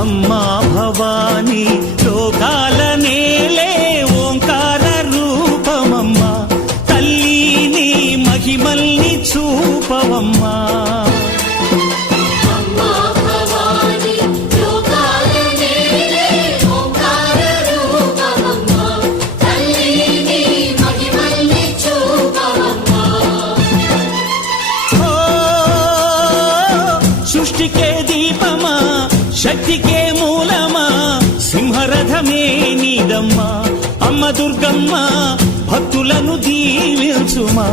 అమ్మా భవానీ లోకాల నేలే ఓంకార రూపమమ్మా తల్లి మహిమల్ని చూపవమ్మా సృష్టికే దీపమా శక్తికే మూలమా సింహరథమే నీదమ్మా అమ్మ దుర్గమ్మ భక్తులను దీవించుమా